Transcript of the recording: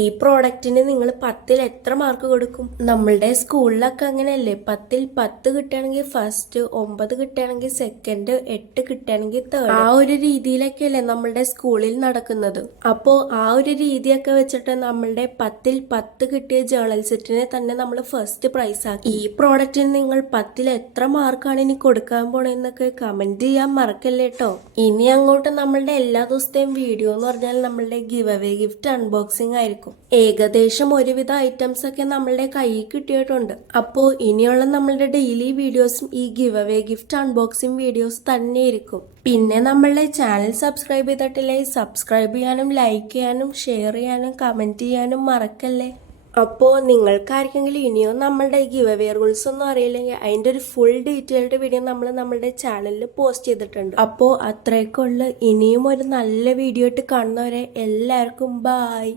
ഈ പ്രോഡക്റ്റിന് നിങ്ങൾ 10ൽ എത്ര മാർക്ക് കൊടുക്കും? നമ്മളുടെ സ്കൂളിലൊക്കെ അങ്ങനെയല്ലേ, 10ൽ 10 കിട്ടുകയാണെങ്കിൽ ഫസ്റ്റ്, 9 കിട്ടുകയാണെങ്കിൽ സെക്കൻഡ്, 8 കിട്ടുകയാണെങ്കിൽ തേർഡ്. ആ ഒരു രീതിയിലൊക്കെയല്ലേ നമ്മളുടെ സ്കൂളിൽ നടക്കുന്നത്. അപ്പോൾ ആ ഒരു രീതിയൊക്കെ വെച്ചിട്ട് നമ്മളുടെ 10ൽ 10 കിട്ടിയ ജേർണൽ സെറ്റിനെ തന്നെ നമ്മൾ ഫസ്റ്റ് പ്രൈസ് ആക്കി. ഈ പ്രോഡക്റ്റിന് നിങ്ങൾ 10ൽ എത്ര മാർക്കാണ് ഇനി കൊടുക്കാൻ പോണെന്നൊക്കെ കമന്റ് ചെയ്യാൻ മറക്കല്ലേ കേട്ടോ. ഇനി അങ്ങോട്ട് നമ്മളുടെ എല്ലാ ദിവസത്തെയും വീഡിയോ എന്ന് പറഞ്ഞാൽ നമ്മളുടെ ഗിവ് അവേ ഗിഫ്റ്റ് അൺബോക്സിംഗ് ആയിരിക്കും. ഏകദേശം ഒരുവിധ ഐറ്റംസ് ഒക്കെ നമ്മളുടെ കയ്യിൽ കിട്ടിയിട്ടുണ്ട്. അപ്പോൾ ഇനിയുള്ള നമ്മളുടെ ഡെയിലി വീഡിയോസും ഈ give away gift unboxing videos തന്നെ ഇരിക്കും. പിന്നെ നമ്മളുടെ ചാനൽ സബ്സ്ക്രൈബ് ചെയ്തിട്ടില്ലേ, സബ്സ്ക്രൈബ് ചെയ്യാനും ലൈക്ക് ചെയ്യാനും ഷെയർ ചെയ്യാനും കമന്റ് ചെയ്യാനും മറക്കല്ലേ. അപ്പോൾ നിങ്ങൾക്കാർക്കെങ്കിലും ഇനിയോ നമ്മളുടെ ഗിവ് അവേ റൂൾസ് ഒന്നും അറിയില്ലെങ്കിൽ അതിൻ്റെ ഒരു ഫുൾ ഡീറ്റെയിൽഡ് വീഡിയോ നമ്മൾ നമ്മളുടെ ചാനലിൽ പോസ്റ്റ് ചെയ്തിട്ടുണ്ട്. അപ്പോൾ അത്രയൊക്കെ ഉള്ളു. ഇനിയും ഒരു നല്ല വീഡിയോ ആയിട്ട് കാണുന്നവരെ എല്ലാവർക്കും ബായ്.